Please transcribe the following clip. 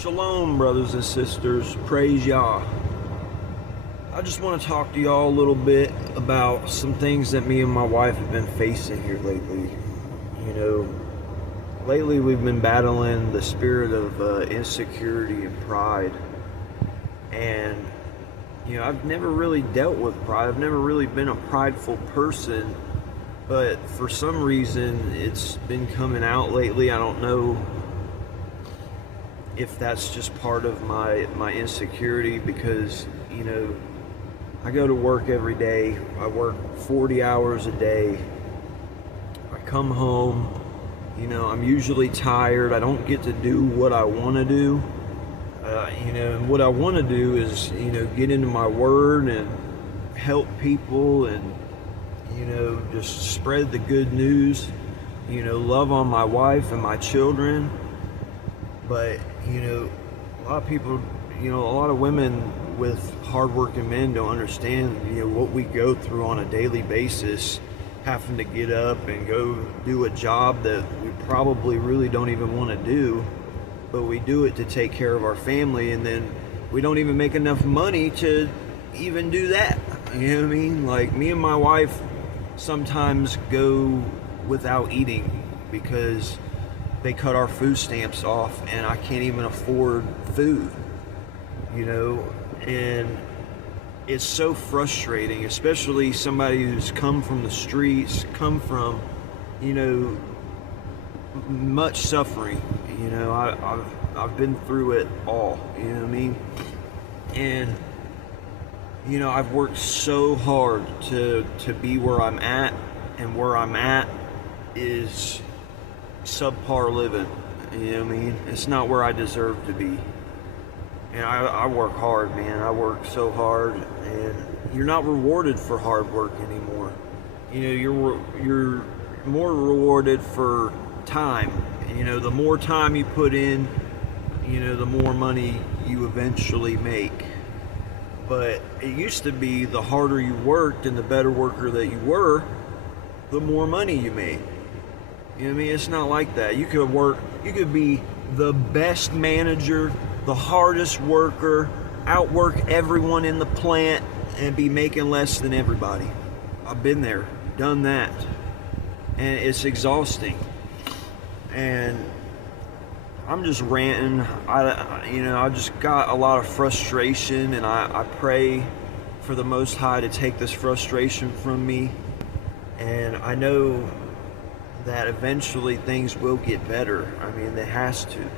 Shalom, brothers and sisters. Praise Yah. I just want to talk to y'all a little bit about some things that me and my wife have been facing here lately. Lately we've been battling the spirit of insecurity and pride. And, I've never really dealt with pride. I've never really been a prideful person. But for some reason, it's been coming out lately. I don't know if that's just part of my insecurity because, I go to work every day. I work 40 hours a day. I come home, I'm usually tired. I don't get to do what I want to do. And what I want to do is, get into my word and help people and, just spread the good news, love on my wife and my children. But, a lot of people, a lot of women with hardworking men don't understand, what we go through on a daily basis, having to get up and go do a job that we probably really don't even want to do, but we do it to take care of our family, and then we don't even make enough money to even do that. You know what I mean? Like, me and my wife sometimes go without eating because they cut our food stamps off and I can't even afford food, and it's so frustrating, especially somebody who's come from the streets, come from, much suffering. I've been through it all, you know what I mean? And, I've worked so hard to be where I'm at, and where I'm at is subpar living, you know what I mean? It's not where I deserve to be. And I work hard, man. I work so hard, and you're not rewarded for hard work anymore. You're more rewarded for time. The more time you put in, the more money you eventually make. But it used to be the harder you worked and the better worker that you were, the more money you made. You know what I mean? It's not like that. You could be the best manager, the hardest worker, outwork everyone in the plant, and be making less than everybody. I've been there, done that, and it's exhausting. And I'm just ranting. I just got a lot of frustration, and I pray for the Most High to take this frustration from me. And I know that eventually things will get better. I mean, it has to.